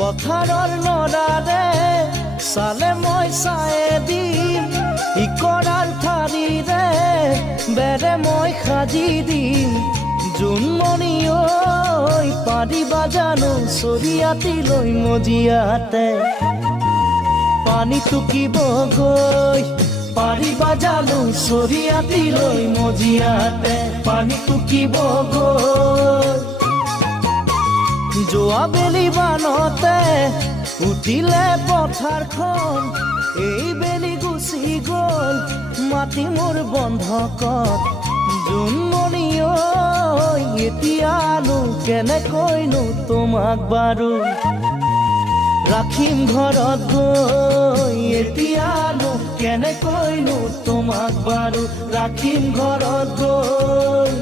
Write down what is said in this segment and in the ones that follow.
পথাৰৰ নৰাৰে চালে মই চায়ে দিম, ইকৰাৰ ঠাৰিৰে বেৰে মই সাজি দিম। জোনমণি ঐ পাৰিবা জানো চৰিয়াতি লৈ মজিয়াতে পানী টুকিব গৈ, পাৰিবা জানো চৰিয়াতি লৈ মজিয়াতে পানী টুকিব গৈ। যোৱা বেলি বানতে উঠিলে পথাৰখন, এই বেলি গুচি গ'ল মাটি মোৰ বন্ধকত। জোনমণি ঐ এতিয়ানো কেনেকৈনো তোমাক বাৰু ৰাখিম ঘৰত গৈ, এতিয়ানো কেনেকৈনো তোমাক বাৰু ৰাখিম ঘৰত গৈ।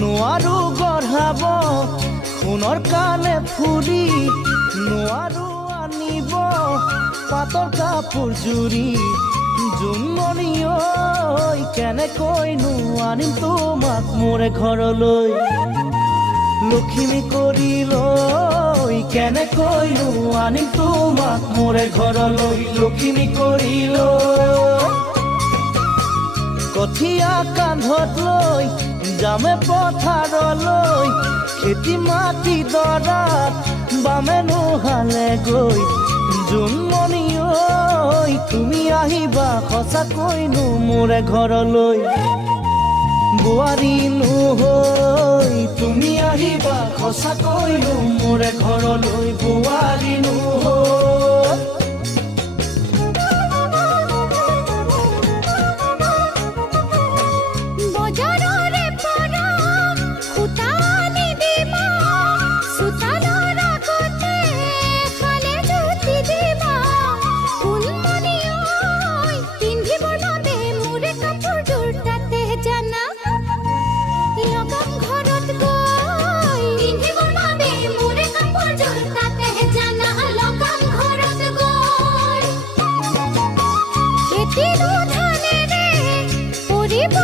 নোৱাৰো গঢ়াব সোণৰ কাণে ফুলি, নোৱাৰো আনিব পাতৰ কাপোৰ জুৰি। জোনমণি ঐ কেনেকৈনো আনিম তোমাক মোৰে ঘৰলৈ, লখিমী কৰি লৈ কেনেকৈনো আনিম তোমাক মোৰে ঘৰলৈ, লখিমী কৰি লৈ। কঠীয়া কান্ধত লৈ যামে পথাৰলৈ, খেতি মাটি দৰাত বামে নোহালে গৈ। জোনমণি ঐ তুমি আহিবা সঁচাকৈনো মোৰে ঘৰলৈ, বোৱাৰীনো হৈ তুমি আহিবা সঁচাকৈনো মোৰে ঘৰলৈ, বোৱাৰীনো হৈ। ধানেৰে পৰিব